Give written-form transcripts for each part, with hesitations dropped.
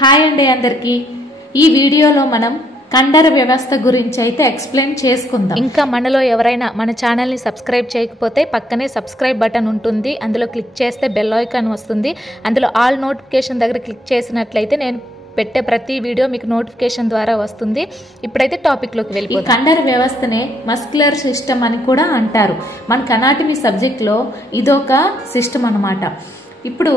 Hi అండి అందరికి ఈ వీడియోలో మనం కండర వ్యవస్థ గురించి అయితే ఎక్స్ప్లెయిన్ చేసుకుందాం. ఇంకా మనలో ఎవరైనా మన ఛానల్ ని సబ్స్క్రైబ్ చేయకపోతే పక్కనే సబ్స్క్రైబ్ బటన్ ఉంటుంది, అందులో క్లిక్ చేస్తే బెల్ ఐకాన్ వస్తుంది. అందులో ఆల్ నోటిఫికేషన్ దగ్గర క్లిక్ చేసినట్లయితే నేను పెట్టే ప్రతి వీడియో మీకు నోటిఫికేషన్ ద్వారా వస్తుంది. ఇప్పుడైతే టాపిక్ లోకి వెళ్ళిపోదాం. ఈ కండర వ్యవస్థనే మస్కులర్ సిస్టమ్ అని కూడా అంటారు. మనకి అనాటమీ సబ్జెక్ట్ లో ఇదొక సిస్టమ్ అన్నమాట. ఇప్పుడు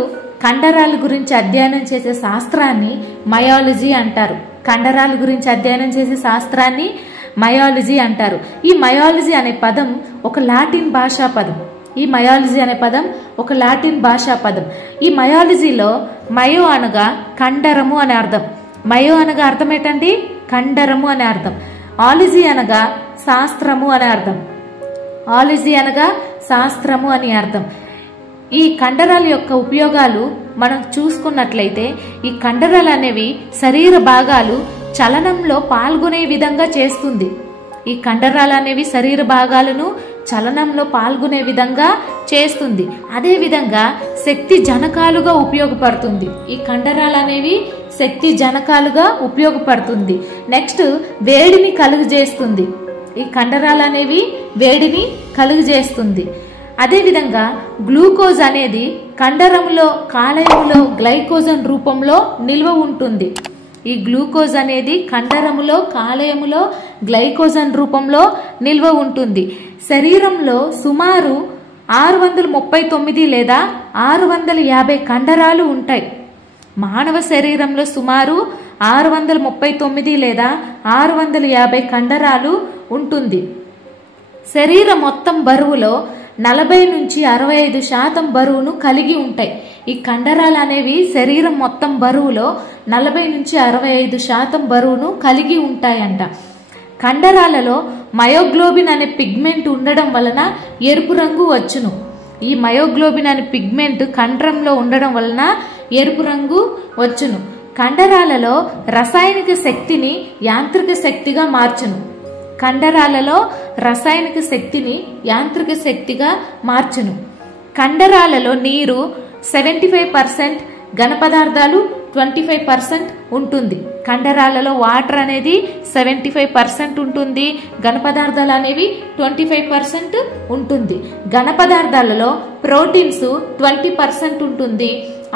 కండరాల గురించి అధ్యయనం చేసే శాస్త్రాన్ని మయాలజీ అంటారు. కండరాల గురించి అధ్యయనం చేసే శాస్త్రాన్ని మయాలజీ అంటారు. ఈ మయాలజీ అనే పదం ఒక లాటిన్ భాషా పదం. ఈ మయాలజీలో మయో అనగా కండరము అనే అర్థం. మయో అనగా అర్థం ఏంటండి? కండరము అనే అర్థం. ఆలజీ అనగా శాస్త్రము అనే అర్థం. అని అర్థం. ఈ కండరాల యొక్క ఉపయోగాలు మనం చూసుకున్నట్లయితే ఈ కండరాలు అనేవి శరీర భాగాలు చలనంలో పాల్గొనే విధంగా చేస్తుంది. ఈ కండరాలు అనేవి శరీర భాగాలను చలనంలో పాల్గొనే విధంగా చేస్తుంది. అదే విధంగా శక్తి జనకాలుగా ఉపయోగపడుతుంది. ఈ కండరాలు అనేవి శక్తి జనకాలుగా ఉపయోగపడుతుంది. నెక్స్ట్ వేడిని కలుగజేస్తుంది. ఈ కండరాలు అనేవి వేడిని కలుగజేస్తుంది. అదేవిధంగా గ్లూకోజ్ అనేది కండరములో కాలేయములో గ్లైకోజన్ రూపంలో నిల్వ ఉంటుంది. ఈ గ్లూకోజ్ అనేది కండరములో కాలేయములో గ్లైకోజన్ రూపంలో నిల్వ ఉంటుంది. శరీరంలో సుమారు 639 లేదా 650 కండరాలు ఉంటాయి. మానవ శరీరంలో సుమారు 639 లేదా 650 కండరాలు ఉంటుంది. శరీరం మొత్తం బరువులో 40 నుంచి 65% బరువును కలిగి ఉంటాయి. ఈ కండరాలు అనేవి శరీరం మొత్తం బరువులో 40 నుంచి 65% బరువును కలిగి ఉంటాయంట. కండరాలలో మయోగ్లోబిన్ అనే పిగ్మెంట్ ఉండడం వలన ఎరుపు రంగు వచ్చును. ఈ మయోగ్లోబిన్ అనే పిగ్మెంట్ కండరంలో ఉండడం వలన ఎరుపు రంగు వచ్చును. కండరాలలో రసాయనిక శక్తిని యాంత్రిక శక్తిగా మార్చును. కండరాలలో నీరు 75%, ఘన పదార్థాలు 25% ఉంటుంది. కండరాలలో వాటర్ అనేది 75% ఉంటుంది, ఘన పదార్థాలు అనేవి 25% ఉంటుంది. ఘన పదార్థాలలో ప్రోటీన్స్ 20% ఉంటుంది,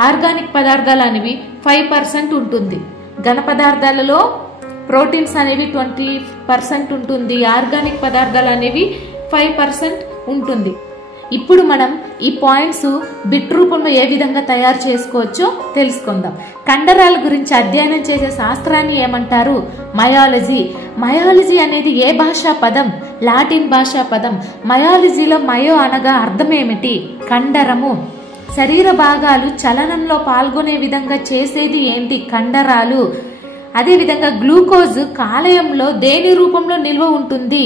ఆర్గానిక్ పదార్థాలు అనేవి 5% ఉంటుంది. ఘన పదార్థాలలో ప్రోటీన్స్ అనేవి 20% ఉంటుంది, ఆర్గానిక్ పదార్థాలు అనేవి 5% ఉంటుంది. ఇప్పుడు మనం ఈ పాయింట్స్ బిట్ రూపంలో ఏ విధంగా తయారు చేసుకోవచ్చో తెలుసుకుందాం. కండరాల గురించి అధ్యయనం చేసే శాస్త్రాన్ని ఏమంటారు? మయాలజీ అనేది ఏ భాషా పదం? లాటిన్ భాషా పదం. మయాలజీలో మయో అనగా అర్థం ఏమిటి? కండరము. శరీర భాగాలు చలనంలో పాల్గొనే విధంగా చేసేది ఏంటి? కండరాలు. అదేవిధంగా గ్లూకోజ్ కాలేయంలో దేని రూపంలో నిల్వ ఉంటుంది?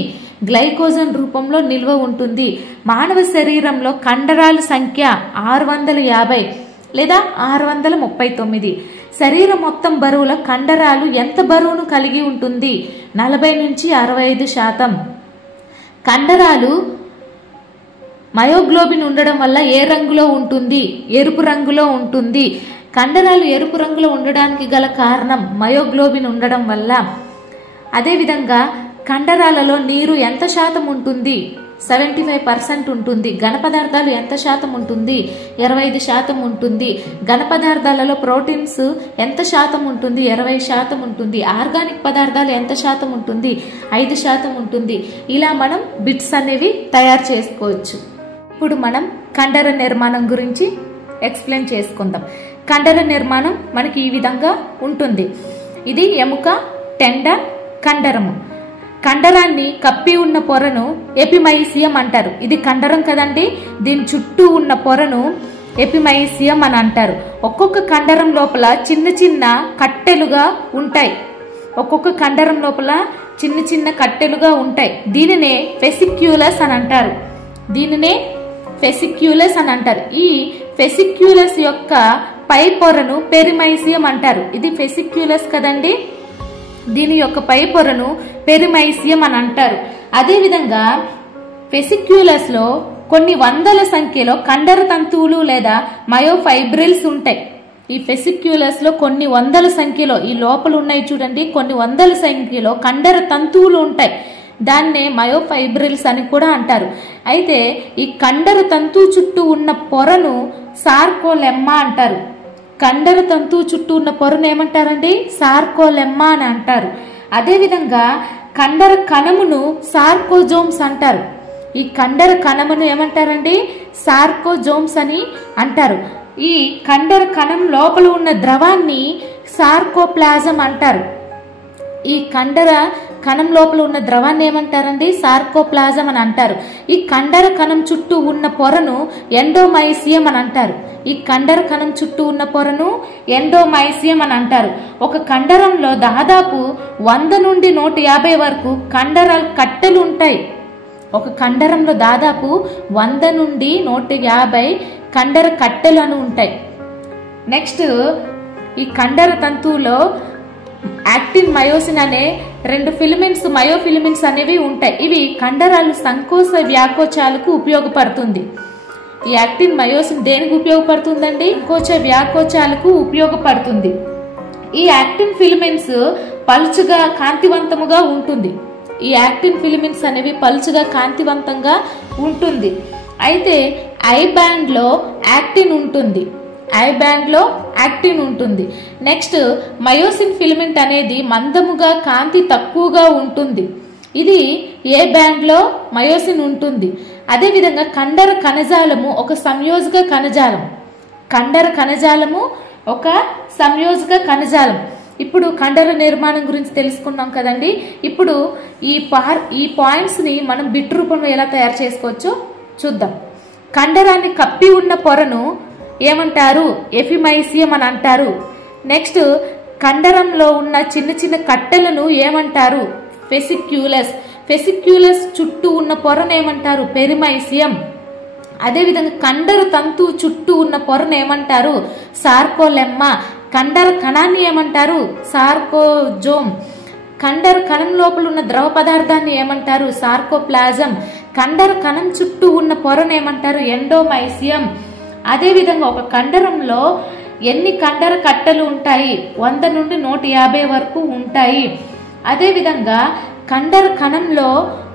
గ్లైకోజన్ రూపంలో నిల్వ ఉంటుంది. మానవ శరీరంలో కండరాల సంఖ్య 650 లేదా 639. శరీరం మొత్తం బరువులో కండరాలు ఎంత బరువును కలిగి ఉంటుంది? 40 నుంచి 65%. కండరాలు మయోగ్లోబిన్ ఉండడం వల్ల ఏ రంగులో ఉంటుంది? ఎరుపు రంగులో ఉంటుంది. కండరాలు ఎరుపు రంగులో ఉండడానికి గల కారణం మయోగ్లోబిన్ ఉండడం వల్ల. అదేవిధంగా కండరాలలో నీరు ఎంత శాతం ఉంటుంది? 75% ఉంటుంది. ఘన పదార్థాలు ఎంత శాతం ఉంటుంది? 25% ఉంటుంది. ఘన పదార్థాలలో ప్రోటీన్స్ ఎంత శాతం ఉంటుంది? 20% ఉంటుంది. ఆర్గానిక్ పదార్థాలు ఎంత శాతం ఉంటుంది? 5% ఉంటుంది. ఇలా మనం బిట్స్ అనేవి తయారు చేసుకోవచ్చు. ఇప్పుడు మనం కండర నిర్మాణం గురించి ఎక్స్ప్లెయిన్ చేసుకుందాం. కండర నిర్మాణం మనకి ఈ విధంగా ఉంటుంది. ఇది ఎముక, టెండన్, కండరము. కండరాన్ని కప్పి ఉన్న పొరను ఎపిమైసియం అంటారు. ఇది కండరం కదండి, దీని చుట్టూ ఉన్న పొరను ఎపిమైసియం అని అంటారు. ఒక్కొక్క కండరం లోపల చిన్న చిన్న కట్టెలుగా ఉంటాయి. దీనినే ఫెసిక్యులస్ అని అంటారు. ఈ ఫెసిక్యులస్ యొక్క పై పొరను పెరిమైసియం అంటారు. ఇది ఫెసిక్యులస్ కదండి, దీని యొక్క పై పొరను పెరిమైసియం అని అంటారు. అదేవిధంగా ఫెసిక్యులస్ లో కొన్ని వందల సంఖ్యలో కండర తంతువులు లేదా మయోఫైబ్రిల్స్ ఉంటాయి. ఈ వెసిక్యులస్ లో కొన్ని వందల సంఖ్యలో ఈ లోపల ఉన్నాయి చూడండి, కొన్ని వందల సంఖ్యలో కండర తంతువులు ఉంటాయి. దాన్నే మయోఫైబ్రిల్స్ అని కూడా అంటారు. అయితే ఈ కండర తంతువు చుట్టూ ఉన్న పొరను సార్కోలెమ్మా అంటారు. కండర తంతువు చుట్టూ ఉన్న పొరను ఏమంటారండి? సార్కోలెమ్మా అని అంటారు. అదేవిధంగా కండర కణమును సార్కోజోమ్స్ అంటారు. ఈ కండర కణమును ఏమంటారండి? సార్కోజోమ్స్ అని అంటారు. ఈ కండర కణం లోపల ఉన్న ద్రవాన్ని సార్కోప్లాజం అంటారు. ఈ కండర కణం లోపల ఉన్న ద్రవాన్ని ఏమంటారండి? సార్కోప్లాజం అని అంటారు. ఈ కండర కణం చుట్టూ ఉన్న పొరను ఎండోమైసియం అని అంటారు. ఈ కండర కణం చుట్టూ ఉన్న పొరను ఎండోమైసియం అని అంటారు. ఒక కండరంలో దాదాపు 100 నుండి 150 వరకు కండరాల కట్టెలు ఉంటాయి. ఒక కండరంలో దాదాపు 100 నుండి 150 కండర కట్టెలు అని ఉంటాయి. నెక్స్ట్ ఈ కండర తంతువులో యాక్టిన్ మయోసిన్ అనే 2 ఫిలమెంట్స్ మయోఫిలమెంట్స్ అనేవి ఉంటాయి. ఇవి కండరాలు సంకోచ వ్యాకోచాలకు ఉపయోగపడుతుంది. ఈ యాక్టిన్ మయోసిన్ దేనికి ఉపయోగపడుతుందండి? సంకోచ వ్యాకోచాలకు ఉపయోగపడుతుంది. ఈ యాక్టిన్ ఫిలమెంట్స్ పలుచగా కాంతివంతముగా ఉంటుంది. ఈ యాక్టిన్ ఫిలమెంట్స్ అనేవి పలుచగా కాంతివంతంగా ఉంటుంది. అయితే ఐ బ్యాండ్ లో యాక్టిన్ ఉంటుంది. ఐ బ్యాండ్ లో యాక్టిన్ ఉంటుంది. నెక్స్ట్ మయోసిన్ ఫిలమెంట్ అనేది మందముగా కాంతి తక్కువగా ఉంటుంది. ఇది ఏ బ్యాండ్ లో మయోసిన్ ఉంటుంది. అదేవిధంగా కండర కణజాలము ఒక సంయోజక కణజాలం. కండర కణజాలము ఒక సంయోజక కణజాలం. ఇప్పుడు కండర నిర్మాణం గురించి తెలుసుకున్నాం కదండి. ఇప్పుడు ఈ పాయింట్స్ ని మనం బిట్ రూపంలో ఎలా తయారు చేసుకోవచ్చో చూద్దాం. కండరాన్ని కప్పి ఉన్న పొరను ఏమంటారు? ఎఫిమైసియం అని అంటారు. నెక్స్ట్ కండరంలో ఉన్న చిన్న చిన్న కట్టెలను ఏమంటారు? వెసిక్యులస్. వెసిక్యులస్ చుట్టూ ఉన్న పొరను ఏమంటారు? పెరిమైసియం. అదేవిధంగా కండర తంతువు చుట్టూ ఉన్న పొరను ఏమంటారు? సార్కోలెమ్మా. కండర కణాన్ని ఏమంటారు? సార్కోజోమ్. కండర కణం లోపల ఉన్న ద్రవ పదార్థాన్ని ఏమంటారు? సార్కోప్లాజం. కండర కణం చుట్టూ ఉన్న పొరను ఏమంటారు? ఎండోమైసియం. అదేవిధంగా ఒక కండరంలో ఎన్ని కండర కట్టలు ఉంటాయి? 100 నుండి 150 వరకు ఉంటాయి. అదేవిధంగా కండర కణంలో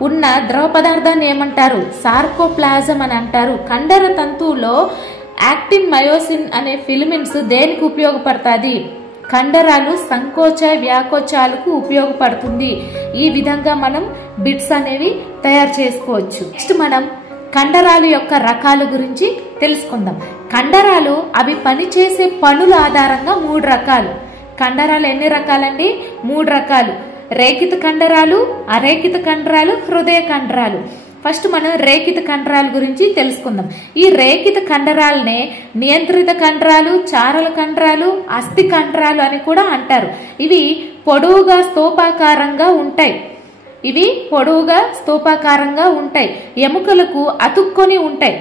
ఉన్న ద్రవ పదార్థాన్ని ఏమంటారు? సార్కోప్లాజం అని అంటారు. కండర తంతువులో యాక్టిన్ మయోసిన్ అనే ఫిలమెంట్స్ దేనికి ఉపయోగపడుతుంది? కండరాలు సంకోచ వ్యాకోచాలకు ఉపయోగపడుతుంది. ఈ విధంగా మనం బిట్స్ అనేవి తయారు చేసుకోవచ్చు. నెక్స్ట్ మనం కండరాలు యొక్క రకాల గురించి తెలుసుకుందాం. కండరాలు అవి పనిచేసే పనుల ఆధారంగా 3 రకాలు. కండరాలు ఎన్ని రకాలండి? 3 రకాలు. రేఖిత కండరాలు, అరేఖిత కండరాలు, హృదయ కండరాలు. ఫస్ట్ మనం రేఖిత కండరాల గురించి తెలుసుకుందాం. ఈ రేఖిత కండరాలనే నియంత్రిత కండరాలు, చారల కండరాలు, అస్థి కండరాలు అని కూడా అంటారు. ఇవి పొడవుగా స్తూపాకారంగా ఉంటాయి. ఎముకలకు అతుక్కొని ఉంటాయి.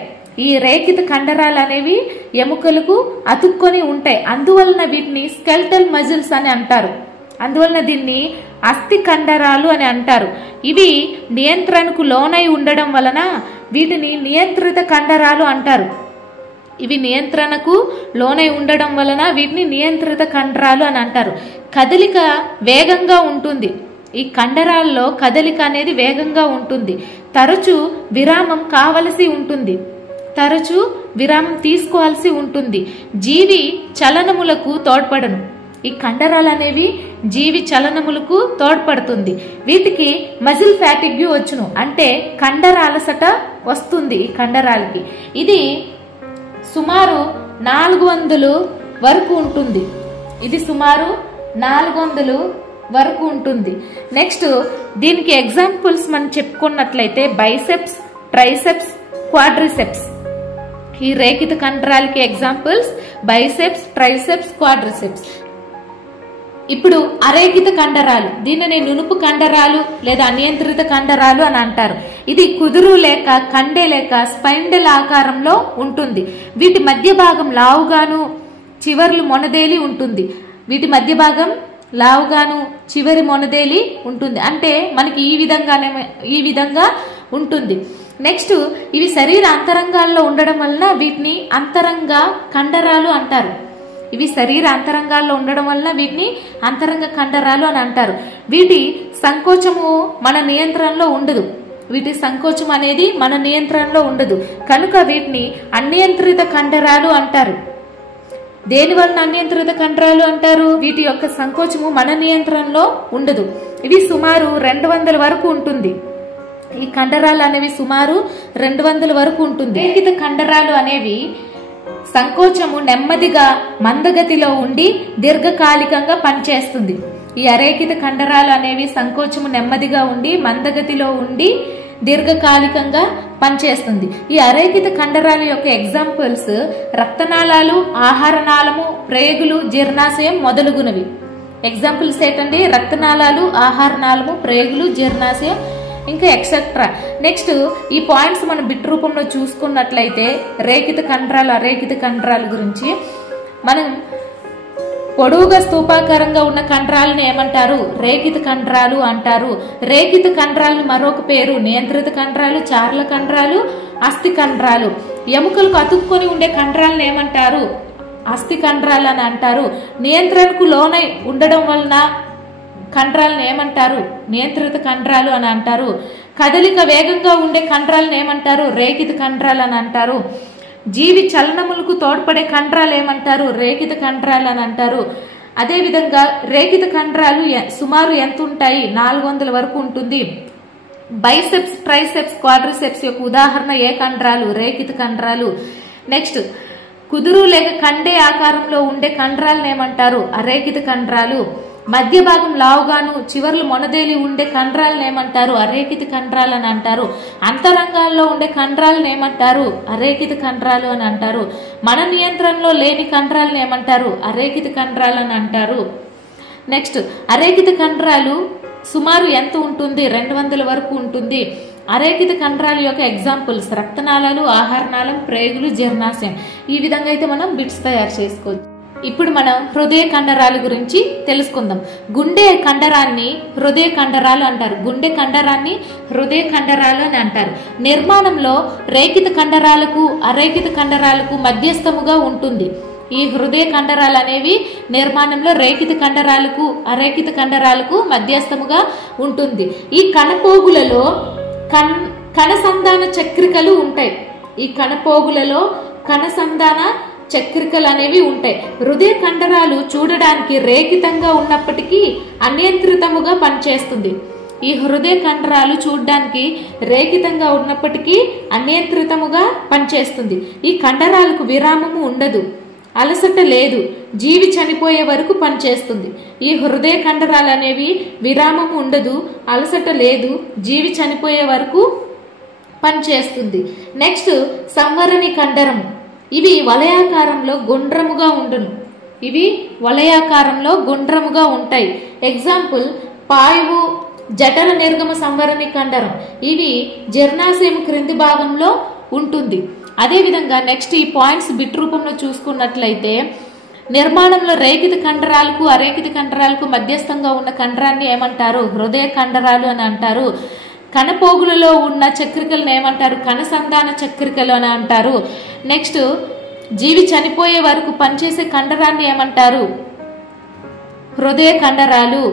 ఈ రేఖిత కండరాలు అనేవి ఎముకలకు అతుక్కొని ఉంటాయి. అందువలన వీటిని స్కెల్టల్ మజిల్స్ అని అంటారు. అందువలన దీన్ని అస్థి కండరాలు అని అంటారు. ఇవి నియంత్రణకు లోనై ఉండడం వలన వీటిని నియంత్రిత కండరాలు అంటారు. వీటిని నియంత్రిత కండరాలు అని అంటారు. కదలిక వేగంగా ఉంటుంది. ఈ కండరాల్లో కదలిక అనేది వేగంగా ఉంటుంది. తరచూ విరామం కావలసి ఉంటుంది. విరామం తీసుకోవాల్సి ఉంటుంది. జీవి చలనములకు తోడ్పడను. ఈ కండరాలు అనేవి జీవి చలనములకు తోడ్పడుతుంది. వీటికి మజిల్ ఫ్యాటిగ్యూ వచ్చును, అంటే కండర అలసట వస్తుంది ఈ కండరాలకి. ఇది సుమారు 400 వరకు ఉంటుంది. నెక్స్ట్ దీనికి ఎగ్జాంపుల్స్ మనం చెప్పుకున్నట్లయితే బైసెప్స్, ట్రైసెప్స్, క్వాడ్రిసెప్స్. ఈ రేఖిత కండరాలకి ఎగ్జాంపుల్స్ బైసెప్స్, ట్రైసెప్స్, క్వాడ్రిసెప్స్. ఇప్పుడు అరేఖిత కండరాలు, దీనిని నునుపు కండరాలు లేదా అనియంత్రిత కండరాలు అని అంటారు. ఇది కుదురు లేక కండె లేక స్పైండల్ ఆకారంలో ఉంటుంది. వీటి మధ్య భాగం లావుగాను చివర్లు మొనదేలి ఉంటుంది. చివరి మొనదేలి ఉంటుంది. అంటే మనకి ఈ విధంగా ఉంటుంది. నెక్స్ట్ ఇవి శరీర అంతరంగాల్లో ఉండడం వలన వీటిని అంతరంగ కండరాలు అంటారు. ఇవి శరీర అంతరంగాల్లో ఉండడం వలన వీటిని అంతరంగ కండరాలు అని అంటారు. వీటి సంకోచము మన నియంత్రణలో ఉండదు. వీటి సంకోచం అనేది మన నియంత్రణలో ఉండదు, కనుక వీటిని అనియంత్రిత కండరాలు అంటారు. దేని వలన అనియంత్రిత కండరాలు అంటారు? వీటి యొక్క సంకోచము మన నియంత్రణలో ఉండదు. ఇవి సుమారు 200 వరకు ఉంటుంది. ఈ కండరాలు అనేవి సుమారు 200 వరకు ఉంటుంది. అరేఖిత కండరాలు అనేవి సంకోచము నెమ్మదిగా మందగతిలో ఉండి దీర్ఘకాలికంగా పనిచేస్తుంది. ఈ అరేఖిత కండరాలు అనేవి సంకోచము నెమ్మదిగా ఉండి మందగతిలో ఉండి దీర్ఘకాలికంగా పనిచేస్తుంది. ఈ అరేఖిత కండరాల యొక్క ఎగ్జాంపుల్స్ రక్తనాళాలు, ఆహారనాళము, ప్రేగులు, జీర్ణాశయం మొదలుగునవి. ఎగ్జాంపుల్స్ ఏంటండి? రక్తనాళాలు, ఆహారనాళము, ప్రేగులు, జీర్ణాశయం, ఇంకా ఎక్సెట్రా. నెక్స్ట్ ఈ పాయింట్స్ మనం బిట్ రూపంలో చూసుకున్నట్లయితే రేఖిత కండరాలు, అరేఖిత కండరాల గురించి మనం పొడవుగా స్తూపాకారంగా ఉన్న కండరాలను ఏమంటారు? రేఖిత కండరాలు అంటారు. రేఖిత కండరాలను మరొక పేరు నియంత్రిత కండరాలు, చార్ల కండరాలు, అస్థి కండరాలు. ఎముకలకు అతుక్కొని ఉండే కండరాలను ఏమంటారు? అస్థి కండరాలు అని అంటారు. నియంత్రణకు లోనై ఉండడం వలన కండరాలను ఏమంటారు? నియంత్రిత కండరాలు అని అంటారు. కదలిక వేగంగా ఉండే కండరాలను ఏమంటారు? రేఖిత కండరాలు అని అంటారు. జీవి చలనములకు తోడ్పడే కండరాలు ఏమంటారు? రేఖిత కండరాలు అని అంటారు. అదే విధంగా రేఖిత కండరాలు సుమారు ఎంత ఉంటాయి? 400 వరకు ఉంటుంది. బైసెప్స్, ట్రైసెప్స్, క్వాడ్రిసెప్స్ యొక్క ఉదాహరణ ఏ కండరాలు? రేఖిత కండరాలు. నెక్స్ట్ కుదురు లేక కండే ఆకారంలో ఉండే కండరాలను ఏమంటారు? అరేఖిత కండరాలు. మధ్య భాగం లావుగాను చివర్లు మొనదేలి ఉండే కండరాలను ఏమంటారు? అరేఖిత కండరాలు అని అంటారు. అంతరంగాల్లో ఉండే కండరాలను ఏమంటారు? అరేఖిత కండరాలు అని అంటారు. మన నియంత్రణలో లేని కండరాలను ఏమంటారు? అరేఖిత కండరాలు అని అంటారు. నెక్స్ట్ అరేఖిత కండరాలు సుమారు ఎంత ఉంటుంది? 200 వరకు ఉంటుంది. అరేఖిత కండరాల యొక్క ఎగ్జాంపుల్స్ రక్తనాళాలు, ఆహారనాళం, ప్రేగులు, జీర్ణాశయం. ఈ విధంగా అయితే మనం బిట్స్ తయారు చేసుకోవచ్చు. ఇప్పుడు మనం హృదయ కండరాల గురించి తెలుసుకుందాం. గుండె కండరాన్ని హృదయ కండరాలు అంటారు. గుండె కండరాన్ని హృదయ కండరాలు అని అంటారు. నిర్మాణంలో రేఖిత కండరాలకు, అరేఖిత కండరాలకు మధ్యస్థముగా ఉంటుంది. ఈ హృదయ కండరాలు అనేవి నిర్మాణంలో రేఖిత కండరాలకు, అరేఖిత కండరాలకు మధ్యస్థముగా ఉంటుంది. ఈ కణపోగులలో కణసంధాన చక్రికలు ఉంటాయి. ఈ కణపోగులలో కణసంధాన చక్రికలు అనేవి ఉంటాయి. హృదయ కండరాలు చూడడానికి రేఖితంగా ఉన్నప్పటికీ అనియంత్రితముగా పనిచేస్తుంది. ఈ హృదయ కండరాలు చూడడానికి రేఖితంగా ఉన్నప్పటికీ అనియంత్రితముగా పనిచేస్తుంది. ఈ కండరాలకు విరామము ఉండదు, అలసట లేదు, జీవి చనిపోయే వరకు పనిచేస్తుంది. ఈ హృదయ కండరాలు అనేవి విరామము ఉండదు, అలసట లేదు, జీవి చనిపోయే వరకు పనిచేస్తుంది. నెక్స్ట్ సంవరణి కండరము. ఇవి వలయాకారంలో గుండ్రముగా ఉండును. ఇవి వలయాకారంలో గుండ్రముగా ఉంటాయి. ఎగ్జాంపుల్ పాయువు, జఠర నిర్గమ సంవరణి కండరం. ఇవి జీర్ణాశయం క్రింది భాగంలో ఉంటుంది. అదేవిధంగా నెక్స్ట్ ఈ పాయింట్స్ బిట్ రూపంలో చూసుకున్నట్లయితే నిర్మాణంలో రేఖిత కండరాలకు, అరేఖిత కండరాలకు మధ్యస్థంగా ఉన్న కండరాన్ని ఏమంటారు? హృదయ కండరాలు అని అంటారు. కణపోగులలో ఉన్న చక్రికలను ఏమంటారు? కణసంధాన చక్రికలు అని అంటారు. నెక్స్ట్ జీవి చనిపోయే వరకు పనిచేసే కండరాన్ని ఏమంటారు? హృదయ కండరాలు.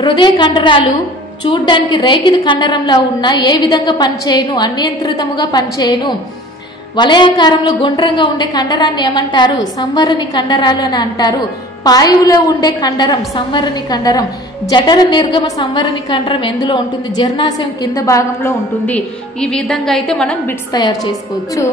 హృదయ కండరాలు చూడ్డానికి రేఖిత కండరంలో ఉన్న ఏ విధంగా పనిచేయను? అనియంత్రితముగా పనిచేయను. వలయాకారంలో గుండ్రంగా ఉండే కండరాన్ని ఏమంటారు? సంవరణి కండరాలు అని అంటారు. పాయువులో ఉండే కండరం సంవరణి కండరం. జఠర నిర్గమ సంవరణి కండరం ఎందులో ఉంటుంది? జీర్ణాశయం కింద భాగంలో ఉంటుంది. ఈ విధంగా అయితే మనం బిట్స్ తయారు చేసుకోవచ్చు.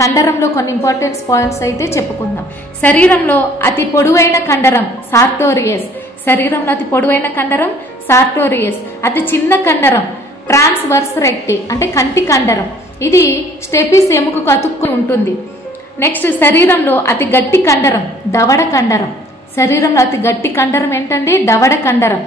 కండరంలో కొన్ని ఇంపార్టెంట్ పాయింట్స్ అయితే చెప్పుకుందాం. శరీరంలో అతి పొడవైన కండరం సార్టోరియస్. శరీరంలో అతి పొడవైన కండరం సార్టోరియస్. అతి చిన్న కండరం ట్రాన్స్వర్స్ రెక్టి అంటే కంటి కండరం. ఇది స్టెపిస్ ఎముకకు అతుక్కుని ఉంటుంది. నెక్స్ట్ శరీరంలో అతి గట్టి కండరం దవడ కండరం. శరీరంలో అతి గట్టి కండరం ఏంటండి? దవడ కండరం.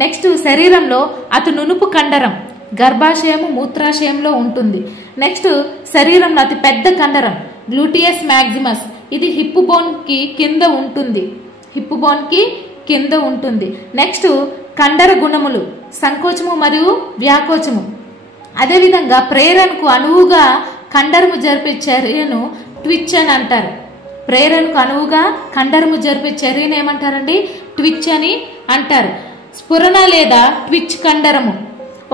నెక్స్ట్ శరీరంలో అతి నునుపు కండరం గర్భాశయము, మూత్రాశయంలో ఉంటుంది. నెక్స్ట్ శరీరంలో అతి పెద్ద కండరం గ్లూటియస్ మ్యాక్సిమస్. ఇది హిప్ బోన్ కి కింద ఉంటుంది. హిప్ బోన్ కి కింద ఉంటుంది. నెక్స్ట్ కండర గుణములు సంకోచము మరియు వ్యాకోచము. అదేవిధంగా ప్రేరణకు అనువుగా కండరము జరిపే చర్యను ట్విచ్ అని అంటారు. ప్రేరణకు అనువుగా కండరము జరిపే చర్యను ఏమంటారండి? ట్విచ్ అని అంటారు. స్ఫురణ లేదా ట్విచ్ కండరము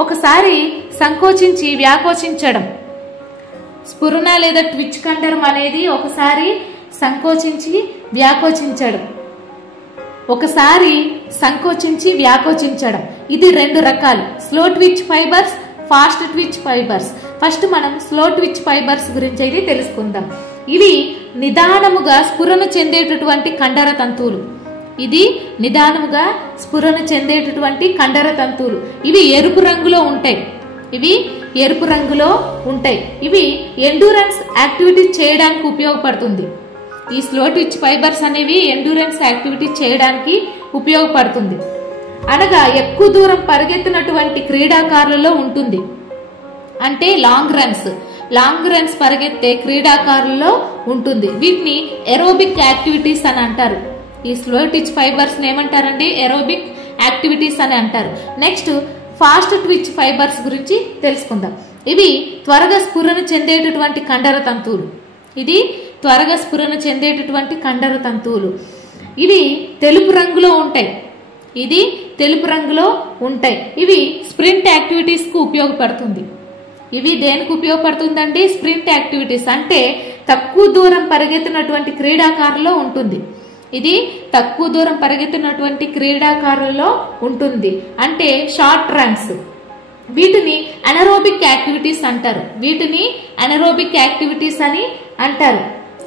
ఒకసారి సంకోచించి వ్యాకోచించడం. స్ఫురణ లేదా ట్విచ్ కండరం అనేది ఒకసారి సంకోచించి వ్యాకోచించడం. ఒకసారి సంకోచించి వ్యాకోచించడం. ఇది రెండు రకాలు, slow twitch fibres, fast twitch fibres. First మనం స్లో ట్విచ్ ఫైబర్స్ గురించి అయితే తెలుసుకుందాం. ఇవి నిదానముగా స్ఫురణ చెందేటటువంటి కండర తంతువులు. ఇది నిదానముగా స్ఫురణ చెందేటటువంటి కండర తంతువులు. ఇవి ఎరుపు రంగులో ఉంటాయి. ఇవి ఎండ్యూరెన్స్ యాక్టివిటీస్ చేయడానికి ఉపయోగపడుతుంది. ఈ స్లో ట్విచ్ ఫైబర్స్ అనేవి ఎండ్యూరెన్స్ యాక్టివిటీస్ చేయడానికి ఉపయోగపడుతుంది. అనగా ఎక్కువ దూరం పరిగెత్తినటువంటి క్రీడాకారులలో ఉంటుంది. అంటే లాంగ్ రన్స్ పరిగెత్తే క్రీడాకారులలో ఉంటుంది. వీటిని ఎరోబిక్ యాక్టివిటీస్ అని అంటారు. ఈ స్లో ట్విచ్ ఫైబర్స్ ఏమంటారండి? ఎరోబిక్ యాక్టివిటీస్ అని అంటారు. నెక్స్ట్ ఫాస్ట్ ట్విచ్ ఫైబర్స్ గురించి తెలుసుకుందాం. ఇవి త్వరగా స్ఫురణ చెందేటటువంటి కండర తంతువులు. ఇవి తెలుపు రంగులో ఉంటాయి. ఇవి స్ప్రింట్ యాక్టివిటీస్ కు ఉపయోగపడుతుంది. ఇవి దేనికి ఉపయోగపడుతుందండి? స్ప్రింట్ యాక్టివిటీస్ అంటే తక్కువ దూరం పరిగెత్తినటువంటి క్రీడాకారుల్లో ఉంటుంది. ఇది తక్కువ దూరం పరిగెత్తినటువంటి క్రీడాకారుల్లో ఉంటుంది. అంటే షార్ట్ రన్స్. వీటిని అనరోబిక్ యాక్టివిటీస్ అని అంటారు.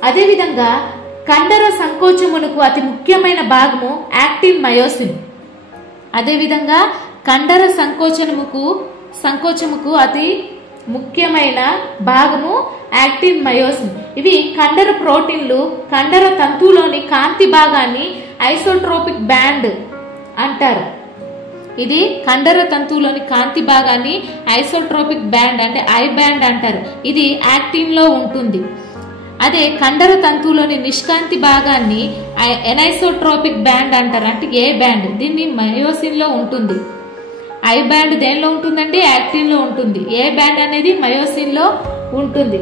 అదేవిధంగా కండర సంకోచమునకు అతి ముఖ్యమైన భాగము యాక్టిన్ మయోసిన్. అతి ముఖ్యమైన భాగము యాక్టిన్ మయోసిన్. ఇవి కండర ప్రోటీన్లు. కండర తంతువులోని కాంతి భాగాన్ని ఐసోట్రోపిక్ బ్యాండ్ అంటారు. ఇది కండర తంతువులోని కాంతి భాగాన్ని ఐసోట్రోపిక్ బ్యాండ్ అంటే ఐ బ్యాండ్ అంటారు. ఇది యాక్టిన్ లో ఉంటుంది. అదే కండర తంతువులోని నిష్కాంతి భాగాన్ని ఎనైసోట్రోపిక్ బ్యాండ్ అంటారు. అంటే ఏ బ్యాండ్. దీన్ని మయోసిన్ లో ఉంటుంది. ఐ బ్యాండ్ దేనిలో ఉంటుందంటే యాక్టిన్ లో ఉంటుంది. ఏ బ్యాండ్ అనేది మయోసిన్ లో ఉంటుంది.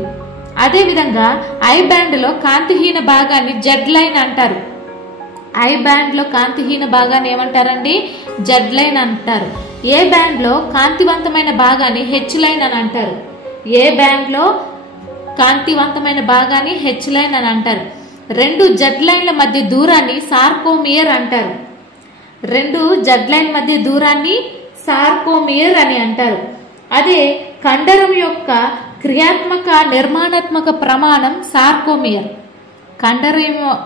అదే విధంగా ఐ బ్యాండ్ లో కాంతిహీన భాగాన్ని జెడ్ లైన్ అంటారు. ఐ బ్యాండ్ లో కాంతిహీన భాగాన్ని ఏమంటారండి? జెడ్ లైన్ అంటారు. ఏ బ్యాండ్ లో కాంతివంతమైన భాగాన్ని హెచ్ లైన్ అని అంటారు. రెండు జెడ్ లైన్ల మధ్య దూరాన్ని సార్కోమియర్ అని అంటారు. అదే కండరం యొక్క క్రియాత్మక నిర్మాణాత్మక ప్రమాణం సార్కోమియర్.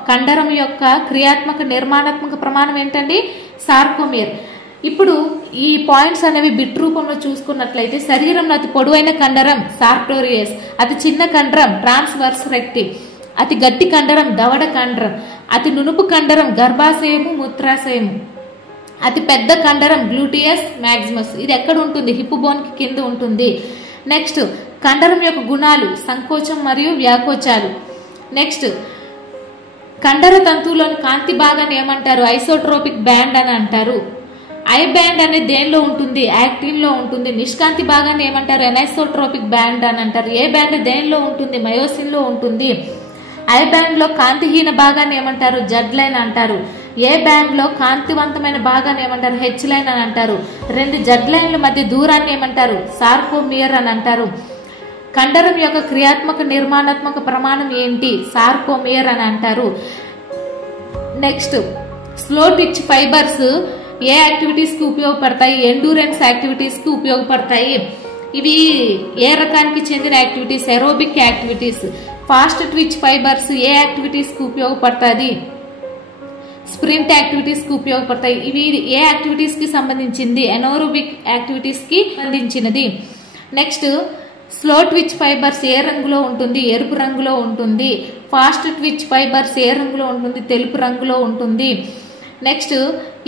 కండరం యొక్క క్రియాత్మక నిర్మాణాత్మక ప్రమాణం ఏంటండి? సార్కోమియర్. ఇప్పుడు ఈ పాయింట్స్ అనేవి బిట్ రూపంలో చూసుకున్నట్లయితే శరీరంలో అతి పొడవైన కండరం సార్టోరియస్, అతి చిన్న కండరం ట్రాన్స్వర్స్ రెక్టి, అతి గట్టి కండరం దవడ కండరం, అతి నునుపు కండరం గర్భాశయము మూత్రాశయము, అతి పెద్ద కండరం గ్లూటియస్ మ్యాక్సిమస్. ఇది ఎక్కడ ఉంటుంది? హిప్ బోన్ కి కింద ఉంటుంది. నెక్స్ట్ కండరం యొక్క గుణాలు సంకోచం మరియు వ్యాకోచాలు. నెక్స్ట్ కండర తంతువులోని కాంతి భాగాన్ని ఏమంటారు? ఐసోట్రోపిక్ బ్యాండ్ అని అంటారు. ఐ బ్యాండ్ అనేది దేనిలో ఉంటుంది? యాక్టిన్ లో ఉంటుంది. నిష్కాంతి భాగాన్ని ఏమంటారు? ఎనైసోట్రోపిక్ బ్యాండ్ అని అంటారు. ఏ బ్యాండ్ దేనిలో ఉంటుంది? మయోసిన్ లో ఉంటుంది. ఐ బ్యాండ్ లో కాంతిహీన భాగాన్ని ఏమంటారు? జెడ్ లైన్ అంటారు. ఏ బ్యాండ్ లో కాంతివంతమైన భాగాన్ని ఏమంటారు? హెచ్ లైన్ అని అంటారు. రెండు జెడ్ లైన్ల మధ్య దూరాన్ని ఏమంటారు? సార్కోమియర్ అని అంటారు. కండరం యొక్క క్రియాత్మక నిర్మాణాత్మక ప్రమాణం ఏంటి? సార్కోమియర్ అని అంటారు. నెక్స్ట్ స్లో ట్విచ్ ఫైబర్స్ ఏ యాక్టివిటీస్ కి ఉపయోగపడతాయి? ఎండ్యూరెన్స్ యాక్టివిటీస్ కి ఉపయోగపడతాయి. ఇవి ఏ రకానికి చెందిన activities? Aerobic activities. Fast twitch fibres ఏ యాక్టివిటీస్ కి ఉపయోగపడతాయి? స్ప్రింట్ యాక్టివిటీస్ కి ఉపయోగపడతాయి. ఇవి ఏ యాక్టివిటీస్ కి సంబంధించింది? ఎనోరోబిక్ యాక్టివిటీస్ కి సంబంధించినది. నెక్స్ట్ స్లో ట్విచ్ ఫైబర్స్ ఏ రంగులో ఉంటుంది? ఎరుపు రంగులో ఉంటుంది. ఫాస్ట్ ట్విచ్ ఫైబర్స్ ఏ రంగులో ఉంటుంది? తెలుపు రంగులో ఉంటుంది. నెక్స్ట్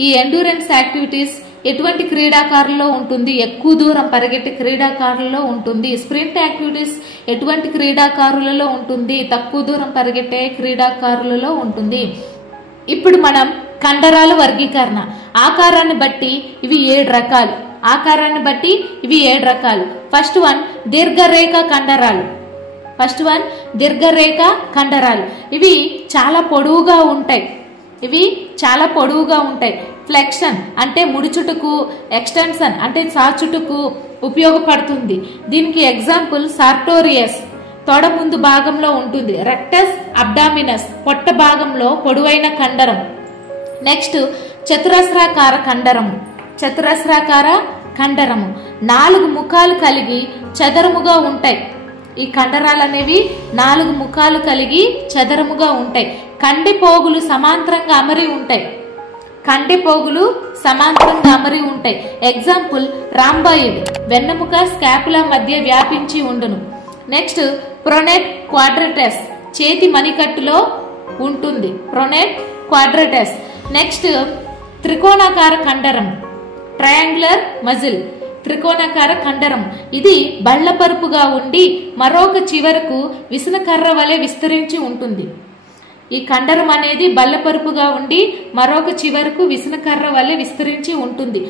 ఈ ఎండ్యూరెన్స్ యాక్టివిటీస్ ఎటువంటి క్రీడాకారుల్లో ఉంటుంది? ఎక్కువ దూరం పరిగెట్టే క్రీడాకారులలో ఉంటుంది. స్ప్రింట్ యాక్టివిటీస్ ఎటువంటి క్రీడాకారులలో ఉంటుంది? తక్కువ దూరం పరిగెట్టే క్రీడాకారులలో ఉంటుంది. ఇప్పుడు మనం కండరాల వర్గీకరణ. ఆకారాన్ని బట్టి ఇవి 7 రకాలు. ఫస్ట్ వన్ దీర్ఘరేఖ కండరాలు. ఫస్ట్ వన్ దీర్ఘరేఖ కండరాలు. ఇవి చాలా పొడవుగా ఉంటాయి. ఫ్లెక్షన్ అంటే ముడుచుటకు, ఎక్స్టెన్షన్ అంటే చాచుటకు ఉపయోగపడుతుంది. దీనికి ఎగ్జాంపుల్ సార్టోరియస్ తొడ ముందు భాగంలో ఉంటుంది. రెక్టస్ అబ్డామినస్ పొట్ట భాగంలో పొడవైన కండరం. నెక్స్ట్ చతురస్రాకార కండరము 4 ముఖాలు కలిగి చదరముగా ఉంటాయి. ఈ కండరాలు అనేవి 4 ముఖాలు కలిగి చదరముగా ఉంటాయి. కండెపోగులు సమాంతరంగా అమరి ఉంటాయి. ఎగ్జాంపుల్ రాంబాయిడ్ వెన్నెముక స్కాపులా మధ్య వ్యాపించి ఉండును. నెక్స్ట్ ప్రొనెట్ క్వాడ్రటస్ చేతి మణికట్టులో ఉంటుంది. నెక్స్ట్ త్రికోణాకార కండరం ట్రయాంగులర్ మజిల్. త్రికోణాకార కండరం ఇది బళ్ళపరుపుగా ఉండి మరొక చివరకు విసనకర్ర వలె విస్తరించి ఉంటుంది. ఈ కండరం అనేది బళ్ళపరుపుగా ఉండి మరొక చివరకు విసనకర్ర వలె విస్తరించి ఉంటుంది.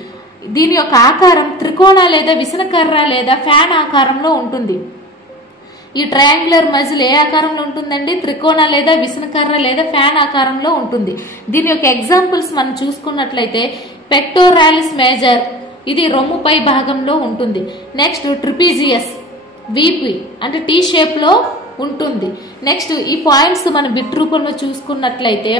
దీని యొక్క ఆకారం త్రికోణ లేదా విసనకర్ర లేదా ఫ్యాన్ ఆకారంలో ఉంటుంది. ఈ ట్రయాంగులర్ మజిల్ ఏ ఆకారంలో ఉంటుందండి? త్రికోణ లేదా విసనకర్ర లేదా ఫ్యాన్ ఆకారంలో ఉంటుంది. దీని యొక్క ఎగ్జాంపుల్స్ మనం చూసుకున్నట్లయితే పెక్టోరాలిస్ మేజర్ ఇది రొమ్ము పై భాగంలో ఉంటుంది. నెక్స్ట్ ట్రిపీజియస్ వీపీ అంటే టీ షేప్ లో ఉంటుంది. నెక్స్ట్ ఈ పాయింట్స్ మనం బిట్ రూపంలో చూసుకున్నట్లయితే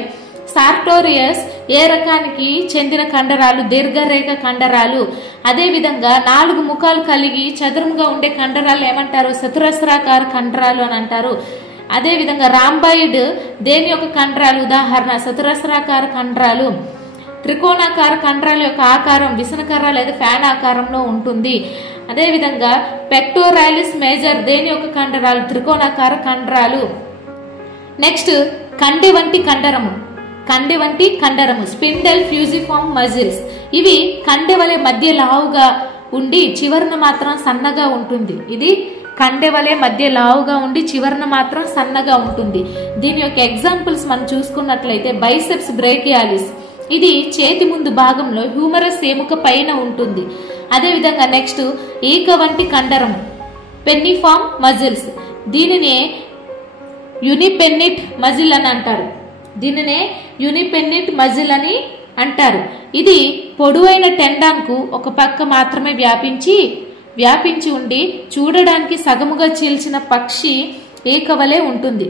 సార్టోరియస్ ఏ రకానికి చెందిన కండరాలు? దీర్ఘరేఖ కండరాలు. అదే విధంగా 4 ముఖాలు కలిగి చదురంగా ఉండే కండరాలు ఏమంటారు? చతురస్రాకార కండరాలు అని అంటారు. అదే విధంగా రాంబాయిడ్ దేని యొక్క కండరాలు? ఉదాహరణ చతురస్రాకార కండరాలు. త్రికోణాకార కండరాల యొక్క ఆకారం విసనకర్ర లేదా ఫ్యాన్ ఆకారంలో ఉంటుంది. అదే విధంగా పెక్టోరాలిస్ మేజర్ దేని యొక్క కండరాలు? త్రికోణాకార కండరాలు. నెక్స్ట్ కండె వంటి కండరము స్పిండల్ ఫ్యూజిఫార్మ్ మజిల్స్. ఇవి కండె వలె మధ్య లావుగా ఉండి చివరన మాత్రం సన్నగా ఉంటుంది. ఇది కండె వలె మధ్య లావుగా ఉండి చివరన మాత్రం సన్నగా ఉంటుంది. దీని యొక్క ఎగ్జాంపుల్స్ మనం చూసుకున్నట్లయితే బైసెప్స్ బ్రేకియాలిస్ ఇది చేతి ముందు భాగంలో హ్యూమరస్ ఎముక పైన ఉంటుంది. అదే విధంగా నెక్స్ట్ ఈక వంటి కండరము పెన్నిఫార్మ్ మజిల్స్. దీనినే యూనిపెన్నిట్ మజిల్ అని అంటారు. ఇది పొడవైన టెండాన్ కు ఒక పక్క మాత్రమే వ్యాపించి ఉండి చూడడానికి సగముగా చీల్చిన పక్షి ఈక వలె ఉంటుంది.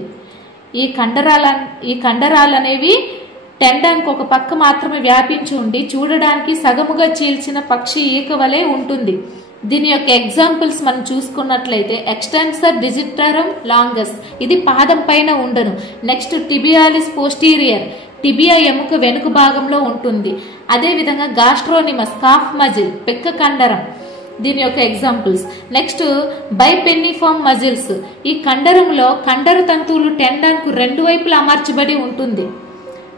ఈ కండరాలు అనేవి టెండాన్ కు ఒక పక్క మాత్రమే వ్యాపించి ఉండి చూడడానికి సగముగా చీల్చిన పక్షి ఈక వలె ఉంటుంది. దీని యొక్క ఎగ్జాంపుల్స్ మనం చూసుకున్నట్లయితే ఎక్స్టెన్సర్ డిజిటరం లాంగస్ ఇది పాదం పైన ఉండను. నెక్స్ట్ టిబియాలిస్ పోస్టీరియర్ టిబియా ఎముక వెనుక భాగంలో ఉంటుంది. అదే విధంగా గాస్ట్రోనిమస్ కాఫ్ మజిల్ పిక్క కండరం దీని యొక్క ఎగ్జాంపుల్స్. నెక్స్ట్ బైపెన్నిఫార్మ్ మజిల్స్ ఈ కండరంలో కండర తంతువులు టెండాన్ కు 2 వైపులా అమర్చబడి ఉంటుంది.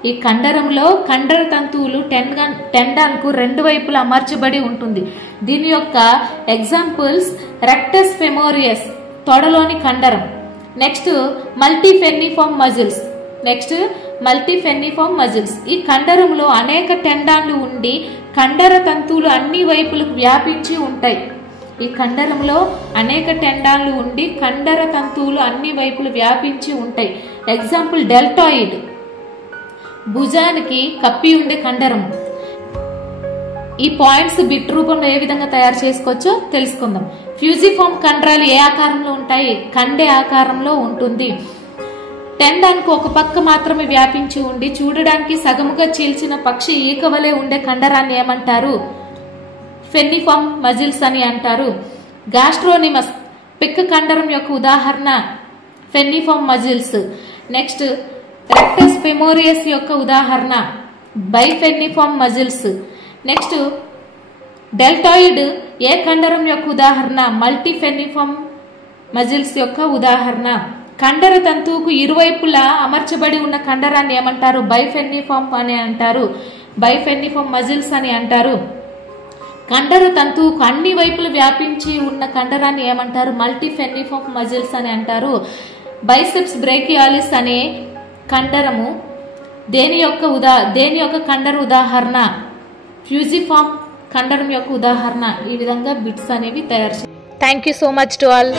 ఈ కండరంలో కండర తంతువులు టెండాన్ కు 2 వైపులా అమర్చబడి ఉంటుంది. దీని యొక్క ఎగ్జాంపుల్స్ రెక్టస్ ఫెమోరియస్ తొడలోని కండరం. నెక్స్ట్ మల్టీఫెన్నిఫార్మ్ మజిల్స్ ఈ కండరంలో అనేక టెండాన్లు ఉండి కండర తంతువులు అన్ని వైపులకు వ్యాపించి ఉంటాయి. ఈ కండరంలో అనేక టెండాన్లు ఉండి కండర తంతువులు అన్ని వైపులు వ్యాపించి ఉంటాయి. ఎగ్జాంపుల్ డెల్టాయిడ్ భుజానికి కప్పి ఉండే కండరము. ఈ పాయింట్స్ బిట్ రూపంలో ఏ విధంగా తయారు చేసుకోవచ్చో తెలుసుకుందాం. ఫ్యూజిఫార్మ్ కండరాలు ఏ ఆకారంలో ఉంటాయి? కండె ఆకారంలో ఉంటుంది. టెండాన్ కు ఒక పక్క మాత్రమే వ్యాపించి ఉండి చూడడానికి సగముగా చీల్చిన పక్షి ఈక వలె ఉండే కండరాన్ని ఏమంటారు? ఫెన్నిఫార్మ్ మజిల్స్ అని అంటారు. గాస్ట్రోనిమస్ పిక్క కండరం యొక్క ఉదాహరణ ఫెన్నిఫార్మ్ మజిల్స్. నెక్స్ట్ రెక్టస్ ఫెమోరియస్ యొక్క ఉదాహరణ బైఫెన్నిఫార్మ్ మజిల్స్. నెక్స్ట్ డెల్టాయిడ్ ఏ కండరం యొక్క ఉదాహరణ? మల్టీఫెన్నిఫార్మ్ మజిల్స్ యొక్క ఉదాహరణ. కండర తంతువుకు ఇరువైపులా అమర్చబడి ఉన్న కండరాన్ని ఏమంటారు? బైఫెన్నిఫార్మ్ మజిల్స్ అని అంటారు. కండర తంతువుకు అన్ని వైపులు వ్యాపించి ఉన్న కండరాన్ని ఏమంటారు? మల్టీఫెన్నిఫార్మ్ మజిల్స్ అని అంటారు. బైసెప్స్ బ్రేకియాలిస్ అనే కండరము దేని యొక్క కండర ఉదాహరణ? ఫ్యూజిఫార్మ్ కండరం యొక్క ఉదాహరణ. ఈ విధంగా బిట్స్ అనేవి తయారు చేయాలి. Thank you so much to all.